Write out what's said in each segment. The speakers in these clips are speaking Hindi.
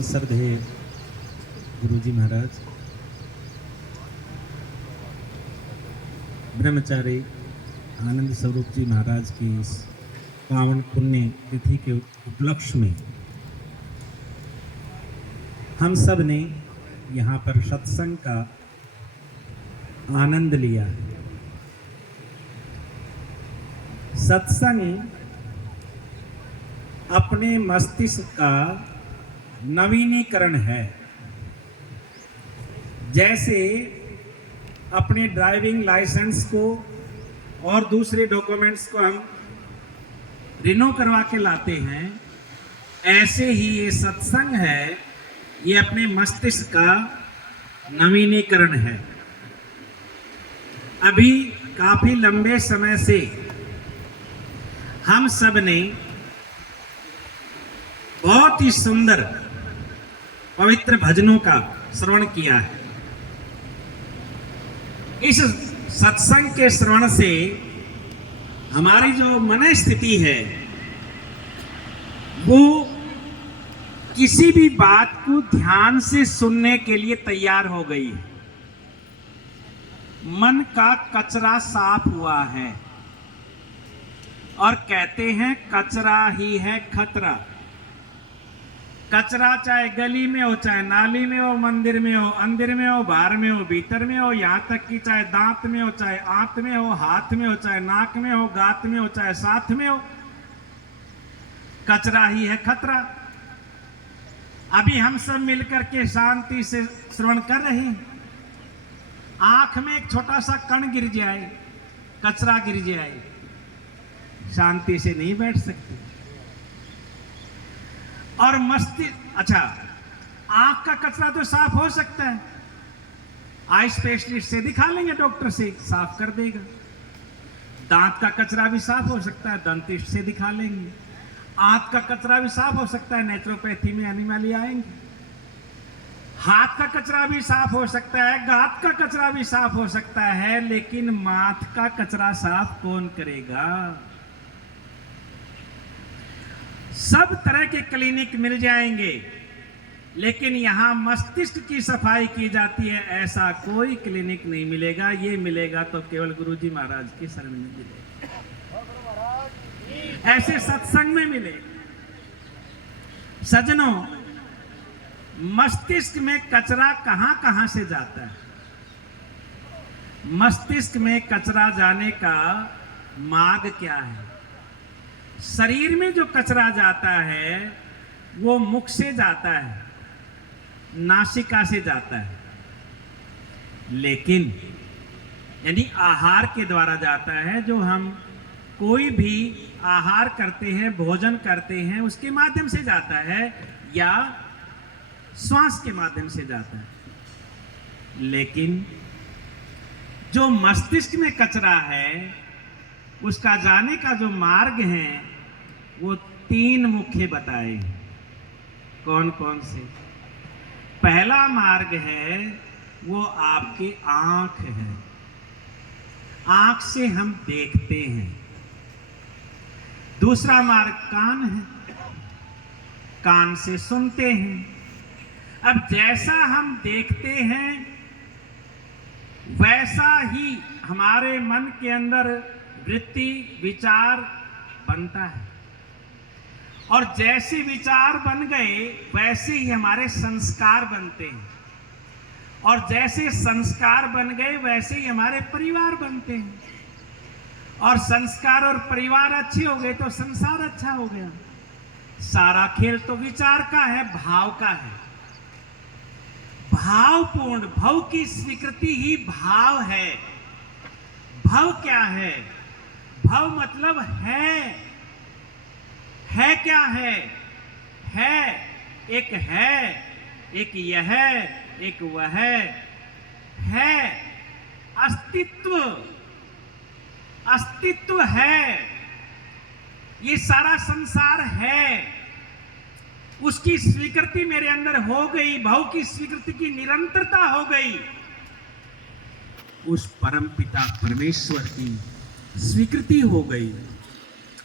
श्रद्धेय गुरुजी महाराज, ब्रह्मचारी आनंद स्वरूप जी महाराज की इस पावन पुण्य तिथि के उपलक्ष्य में हम सब ने यहाँ पर सत्संग का आनंद लिया। सत्संग अपने मस्तिष्क का नवीनीकरण है। जैसे अपने ड्राइविंग लाइसेंस को और दूसरे डॉक्यूमेंट्स को हम रिन्यू करवा के लाते हैं, ऐसे ही ये सत्संग है, ये अपने मस्तिष्क का नवीनीकरण है। अभी काफी लंबे समय से हम सब ने बहुत ही सुंदर पवित्र भजनों का श्रवण किया है। इस सत्संग के श्रवण से हमारी जो मन स्थिति है वो किसी भी बात को ध्यान से सुनने के लिए तैयार हो गई है। मन का कचरा साफ हुआ है और कहते हैं कचरा ही है खतरा। कचरा चाहे गली में हो, चाहे नाली में हो, मंदिर में हो, अंदर में हो, बाहर में हो, भीतर में हो, यहाँ तक कि चाहे दांत में हो, चाहे आंत में हो, हाथ में हो, चाहे नाक में हो, गात में हो, चाहे साथ में हो, कचरा ही है खतरा। अभी हम सब मिलकर के शांति से श्रवण कर रहे हैं। आंख में एक छोटा सा कण गिर जाए, कचरा गिर जाए, शांति से नहीं बैठ सकते। और अच्छा, आंख का कचरा तो साफ हो सकता है, आई स्पेशलिस्ट से दिखा लेंगे, डॉक्टर से साफ कर देगा। दांत का कचरा भी साफ हो सकता है, दंतिस्ट से दिखा लेंगे। आंत का कचरा भी साफ हो सकता है, नेचुरोपैथी में एनिमल आएंगे। हाथ का कचरा भी साफ हो सकता है, गात का कचरा भी साफ हो सकता है, लेकिन माथ का कचरा साफ कौन करेगा? सब तरह के क्लिनिक मिल जाएंगे, लेकिन यहां मस्तिष्क की सफाई की जाती है, ऐसा कोई क्लिनिक नहीं मिलेगा। ये मिलेगा तो केवल गुरुजी महाराज के शरण में मिलेगा, ऐसे सत्संग में मिलेगा। सज्जनों, मस्तिष्क में कचरा कहां कहां से जाता है? मस्तिष्क में कचरा जाने का मार्ग क्या है? शरीर में जो कचरा जाता है वो मुख से जाता है, नासिका से जाता है, लेकिन यानी आहार के द्वारा जाता है। जो हम कोई भी आहार करते हैं, भोजन करते हैं, उसके माध्यम से जाता है या श्वास के माध्यम से जाता है। लेकिन जो मस्तिष्क में कचरा है, उसका जाने का जो मार्ग है वो 3 मुख्य बताए। कौन कौन से? पहला मार्ग है वो आपकी आंख है। आंख से हम देखते हैं। दूसरा मार्ग कान है, कान से सुनते हैं। अब जैसा हम देखते हैं वैसा ही हमारे मन के अंदर वृत्ति, विचार बनता है, और जैसे विचार बन गए वैसे ही हमारे संस्कार बनते हैं, और जैसे संस्कार बन गए वैसे ही हमारे परिवार बनते हैं, और संस्कार और परिवार अच्छे हो गए तो संसार अच्छा हो गया। सारा खेल तो विचार का है, भाव का है। भावपूर्ण, भाव की स्वीकृति ही भाव है। भाव क्या है? भाव मतलब है क्या है? एक है, एक यह, एक वह है। अस्तित्व, अस्तित्व है। ये सारा संसार है, उसकी स्वीकृति मेरे अंदर हो गई, भाव की स्वीकृति की निरंतरता हो गई। उस परमपिता परमेश्वर की स्वीकृति हो गई,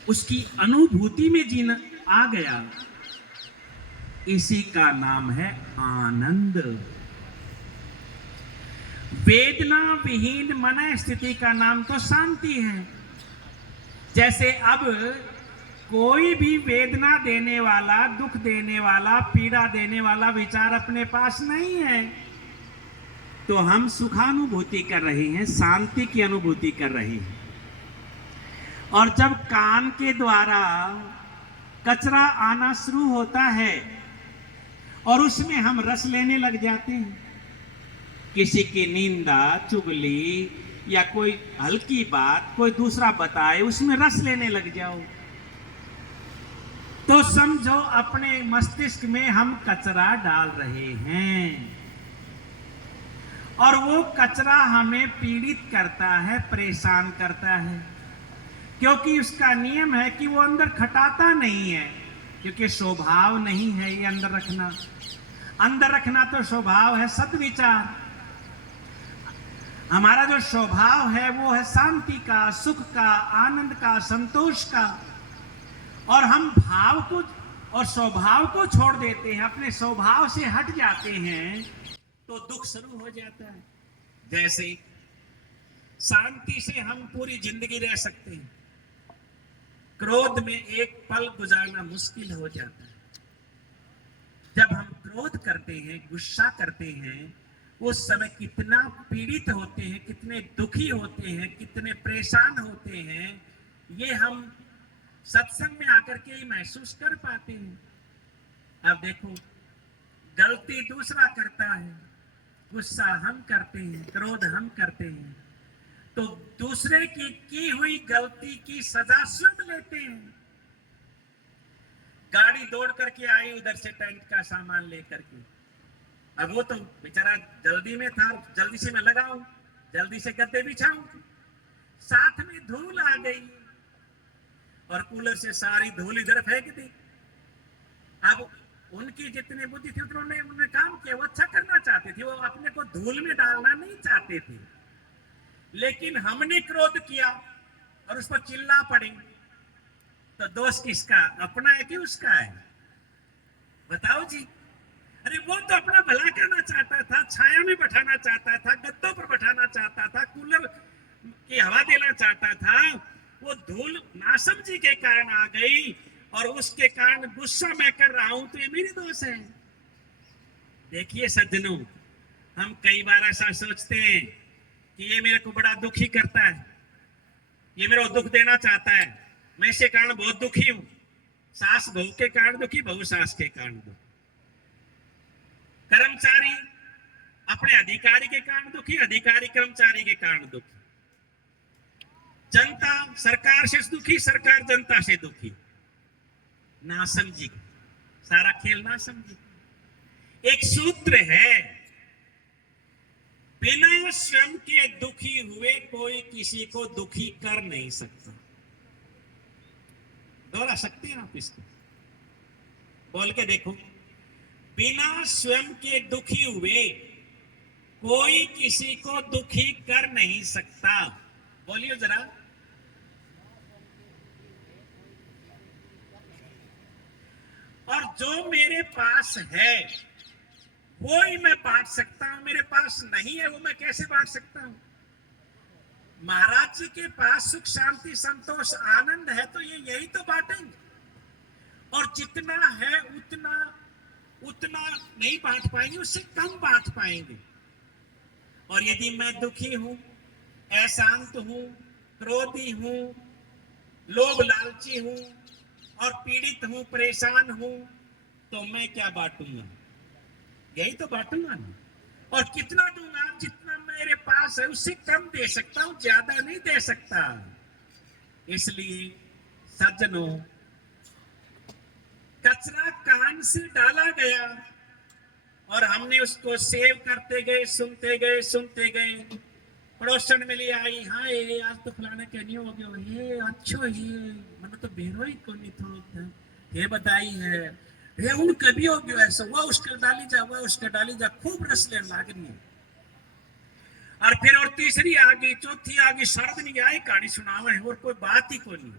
उसकी अनुभूति में जीना आ गया। इसी का नाम है आनंद। वेदना विहीन मन स्थिति का नाम तो शांति है। जैसे अब कोई भी वेदना देने वाला, दुख देने वाला, पीड़ा देने वाला विचार अपने पास नहीं है, तो हम सुखानुभूति कर रहे हैं, शांति की अनुभूति कर रहे हैं। और जब कान के द्वारा कचरा आना शुरू होता है और उसमें हम रस लेने लग जाते हैं, किसी की निंदा, चुगली या कोई हल्की बात कोई दूसरा बताए, उसमें रस लेने लग जाओ, तो समझो अपने मस्तिष्क में हम कचरा डाल रहे हैं और वो कचरा हमें पीड़ित करता है, परेशान करता है। क्योंकि उसका नियम है कि वो अंदर खटाता नहीं है, क्योंकि स्वभाव नहीं है ये अंदर रखना। अंदर रखना तो स्वभाव है सद्विचार। हमारा जो स्वभाव है वो है शांति का, सुख का, आनंद का, संतोष का। और हम भाव को और स्वभाव को छोड़ देते हैं, अपने स्वभाव से हट जाते हैं, तो दुख शुरू हो जाता है। जैसे शांति से हम पूरी जिंदगी रह सकते हैं, क्रोध में एक पल गुजारना मुश्किल हो जाता है। जब हम क्रोध करते हैं, गुस्सा करते हैं, उस समय कितना पीड़ित होते हैं, कितने दुखी होते हैं, कितने परेशान होते हैं, ये हम सत्संग में आकर के ही महसूस कर पाते हैं। अब देखो, गलती दूसरा करता है, गुस्सा हम करते हैं, क्रोध हम करते हैं, तो दूसरे की हुई गलती की सजा स्वयं लेते हैं। गाड़ी दौड़ करके आई उधर से टेंट का सामान लेकर के, अब वो तो बेचारा जल्दी में था, जल्दी से मैं लगाऊं, जल्दी से गद्दे बिछाऊं, साथ में धूल आ गई और कूलर से सारी धूल इधर फेंक दी। अब उनकी जितनी बुद्धि थी उन्होंने काम किया, वो अच्छा करना चाहते थे, वो अपने को धूल में डालना नहीं चाहते थे। लेकिन हमने क्रोध किया और उस पर चिल्ला पड़े, तो दोष किसका, अपना है कि उसका है? बताओ जी। अरे वो तो अपना भला करना चाहता था, छाया में बैठाना चाहता था, गद्दों पर बैठाना चाहता था, कूलर की हवा देना चाहता था। वो धूल नासमझी के कारण आ गई और उसके कारण गुस्सा मैं कर रहा हूं, तो ये मेरी दोष है। देखिए सज्जनों, हम कई बार ऐसा सोचते हैं कि ये मेरे को बड़ा दुखी करता है, ये मेरा दुख देना चाहता है, मैं इसके कारण बहुत दुखी हूं। सास बहू के कारण दुखी, बहू सास के कारण दुखी, कर्मचारी अपने अधिकारी के कारण दुखी, अधिकारी कर्मचारी के कारण दुखी, जनता सरकार से दुखी, सरकार जनता से दुखी। ना समझी, सारा खेल ना समझी। एक सूत्र है, बिना स्वयं के दुखी हुए कोई किसी को दुखी कर नहीं सकता। दोहरा सकते हैं आप इसको, बोल के देखो। बिना स्वयं के दुखी हुए कोई किसी को दुखी कर नहीं सकता। बोलिए जरा। और जो मेरे पास है वो ही मैं बांट सकता हूं, मेरे पास नहीं है वो मैं कैसे बांट सकता हूं? महाराज जी के पास सुख, शांति, संतोष, आनंद है, तो ये यही तो बांटेंगे। और जितना है उतना नहीं बांट पाएंगे, उससे कम बांट पाएंगे। और यदि मैं दुखी हूं, अशांत हूं, क्रोधी हूं, लोभ लालची हूं और पीड़ित हूं, परेशान हूं, तो मैं क्या बांटूंगा? यही तो बांटूंगा ना। और कितना दूंगा? जितना मेरे पास है उससे कम दे सकता हूं, ज्यादा नहीं दे सकता। इसलिए सज्जनों, कचरा कान से डाला गया और हमने उसको सेव करते गए, सुनते गए, सुनते गए। पड़ोसन में ले आई, हाँ ये आज तो फलाने कहनी हो गयो, ये अच्छो ये मैंने तो बेरो ही को नहीं थोड़ा ये बताई है, ये उन कभी हो गयो ऐसा, वह उसका डाली जा, वह उसका डाली जा, खूब रस लेने लागनी। और फिर और तीसरी आ गई, चौथी आ गई, शरद नहीं आई, कहानी सुनावे और कोई बात ही को नहीं।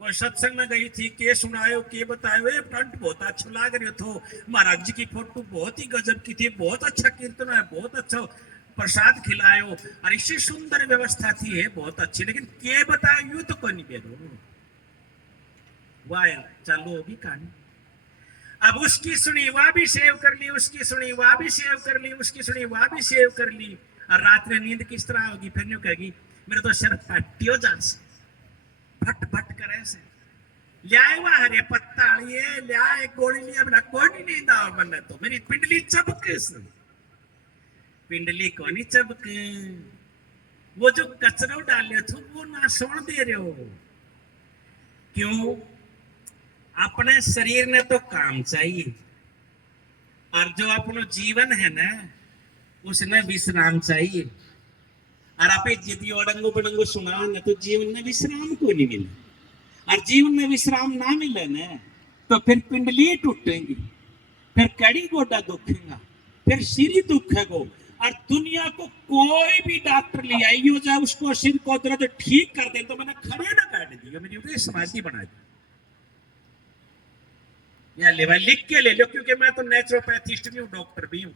और सत्संग में गई थी, के सुनायो के बतायो, ये कंठ बहुत अच्छा लाग रहा था, महाराज जी की फोटो बहुत ही गजब की थी, बहुत अच्छा कीर्तन है, बहुत अच्छा प्रसाद खिलायो और इससे सुंदर व्यवस्था थी है, बहुत अच्छी, लेकिन के बतायो यूं तो कोई नहीं बेरो वाह चलो भी कहानी। अब उसकी सुनी वह भी सेव कर ली, उसकी सुनी वह भी सेव कर ली, उसकी सुनी वह भी सेव कर ली, और रात में नींद किस तरह होगी, फिर न्यू कहेगी मेरे तो सिर फटियो जा से फट फट करे से लियाए हुआ हरे पत्ता ये लिया एक गोली लिया बिना कोई नहीं दाव बनने, तो मेरी पिंडली चबके से पिंडली को नहीं चबके, वो जो कचरा डाले थे वो ना सोन दे रहे हो, क्यों? अपने शरीर ने तो काम चाहिए, और जो अपनो जीवन है ना उसने विश्राम चाहिए, और आप यदि ओडंगो बडंगो सुना ना तो जीवन में विश्राम को नहीं मिले, और जीवन में विश्राम ना मिले ना तो फिर पिंडली टूटेंगी, फिर कड़ी गोडा दुखेगा, फिर सिर दुखेगा, और दुनिया को कोई भी डॉक्टर ले आई हो जाए उसको सिर को दर्द ठीक कर दे तो मैंने खड़े ना काट दिया, मेरी समाधि बना दी, या ले भाई लिख के ले लो, क्योंकि मैं तो नेचुरोपैथिस्ट भी हूँ, डॉक्टर भी हूँ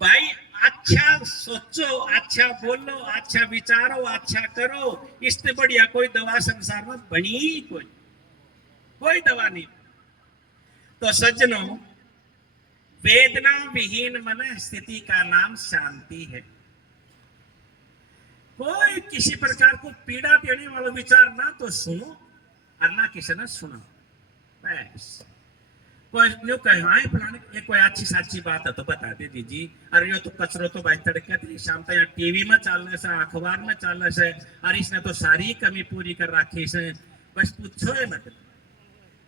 भाई। अच्छा सोचो, अच्छा बोलो, अच्छा विचारो, अच्छा करो, इससे बढ़िया कोई दवा संसार में बनी ही कोई दवा नहीं। तो सज्जनों, वेदना विहीन मन स्थिति का नाम शांति है। कोई किसी प्रकार को पीड़ा देने वाला विचार ना तो सुनो और ना किसी ने सुनो, बस। कोई न्यू कहे फलाने ये कोई अच्छी साची बात है तो बता दे दीजिए, अरे यो तो कचरो तो भाई तड़के थी शाम तक यहाँ टीवी में चलने से, अखबार में चलने से, और इसने तो सारी कमी पूरी कर रखी से, बस पूछो है मत।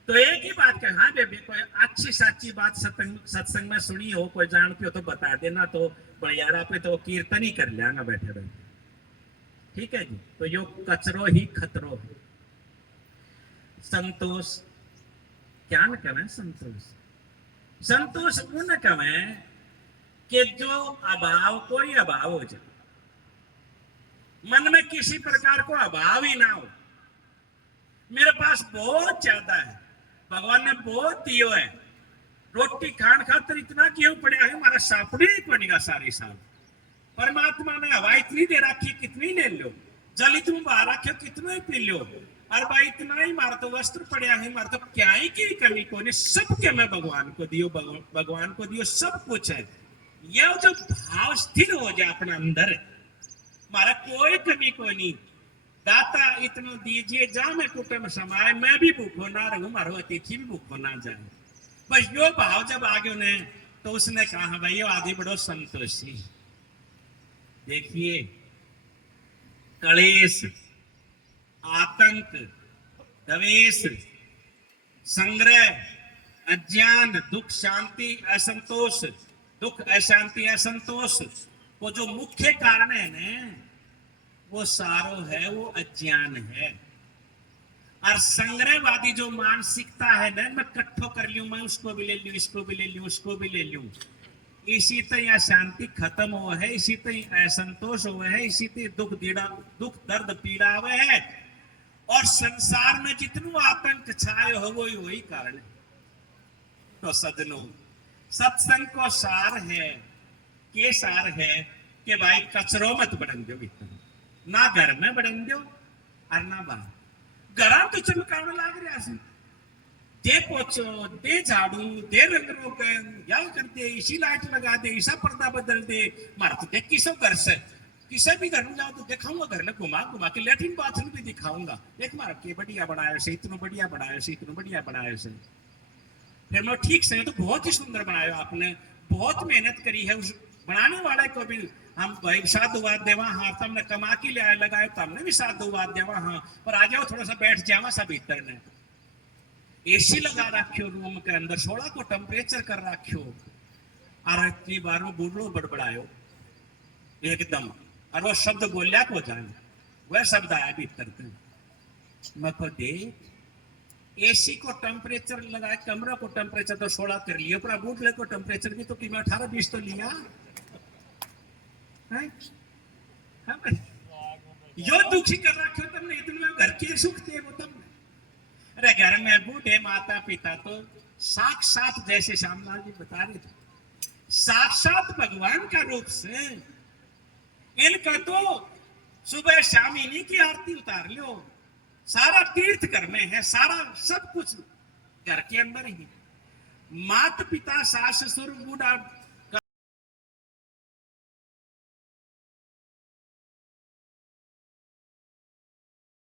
तो एक ही बात कहे, हाँ बेबी कोई अच्छी साची बात सत्संग में सुनी हो, कोई जानती हो तो बता देना, तो बढ़िया पे तो कीर्तन ही कर लेंगे बैठे बैठे, ठीक है जी। तो यो कचरो ही खतरो है। संतोष क्या न कहें, संतोष संतोष उन कहें कि जो अभाव कोई अभाव हो जाए, मन में किसी प्रकार को अभाव ही ना हो, मेरे पास बहुत ज्यादा है, भगवान ने बहुत दियो है, रोटी खान खातर इतना क्यों पड़ा है, हमारा सापड़ी ही पड़ेगा सारी साल, परमात्मा ने हवा इतनी दे रखी कितनी ले लो, जल तुम बाहर रखे कितने पी लो, और भाई इतना ही मार तो वस्त्र पड़ा है, मार तो क्या ही की कमी को नहीं, सब के मैं भगवान को दियो, भगवान को दियो, सब कुछ है। यह जो भाव स्थिर हो जाए अपने अंदर, मारा कोई कमी को नहीं, दाता इतना दीजिए जा मैं कुटुंब समाए, मैं भी भूखो ना रहूं, मारो अतिथि भी भूखो ना जाए, बस यो भाव जब आगे उन्हें, तो उसने कहा भाई यो आदि बड़ो संतोषी। देखिए कलेश, आतंक, द्वेष, संग्रह, अज्ञान, दुख शांति असंतोष, दुख अशांति असंतोष, वो जो मुख्य कारण है ना वो सारो है, वो अज्ञान है। और संग्रहवादी जो मानसिकता है ना, मैं इकट्ठो कर लूं, मैं उसको भी ले लूं, इसको भी ले लूं, उसको भी ले लूं, इसी तरह अशांति खत्म हो है, इसी तरह असंतोष हो है, इसी तरह दुख दर्द पीड़ा हुए है, और संसार में जितनो आतंक छाए हो वही कारण है। तो सज्जनों, सत्संग को सार है, के सार है कि भाई कचरो मत बढ़न दो, इतना ना घर में बढ़न दो और ना बाहर, घर तो चमकाने लग रहा है, दे पोछो, दे झाड़ू, दे रंग रोगन, या कर दे, इसी लाइट लगा दे, ऐसा पर्दा बदल दे, मार तो देख किसो घर से, किसी भी घर में जाओ तो दिखाऊंगा, घर में घुमा घुमा के लेट्रिन बाथरूम भी दिखाऊंगा, देख मार के बढ़िया बनाया से, इतना बढ़िया बनाया से, इतना बढ़िया बनाया से, फिर मैं ठीक से तो बहुत ही सुंदर बनाया आपने, बहुत मेहनत करी है उस बनाने वाले को भी, हम भाई साधुवाद देवा, हाँ तुमने कमा के ले लगाए, तुमने भी साधुवाद देवा, हाँ पर आ जाओ थोड़ा सा बैठ जावा सब भीतर ने, एसी लगा रखियो रूम के अंदर, 16 को टेम्परेचर कर रखियो, और इतनी बार वो बूढ़ो बड़बड़ायो एकदम, और वो शब्द बोलिया को जाए, वह शब्द आया भीतर से, मैं को दे एसी को टेम्परेचर लगाए, कमरा को टेम्परेचर तो 16 कर लिया, पर बूढ़े को टेम्परेचर भी तो कि 18-20 तो लिया है? यो दुखी कर रखे हो तुमने, इतने घर के सुख थे वो तुमने। अरे घर में बूढ़े माता पिता तो साक्षात, जैसे श्यामलाल जी बता रहे थे, साक्षात भगवान का रूप से। इनका तो सुबह शाम इन्हीं की आरती उतार लो, सारा तीर्थ घर में है, सारा सब कुछ घर के अंदर ही। माता पिता सास ससुर बूढ़ा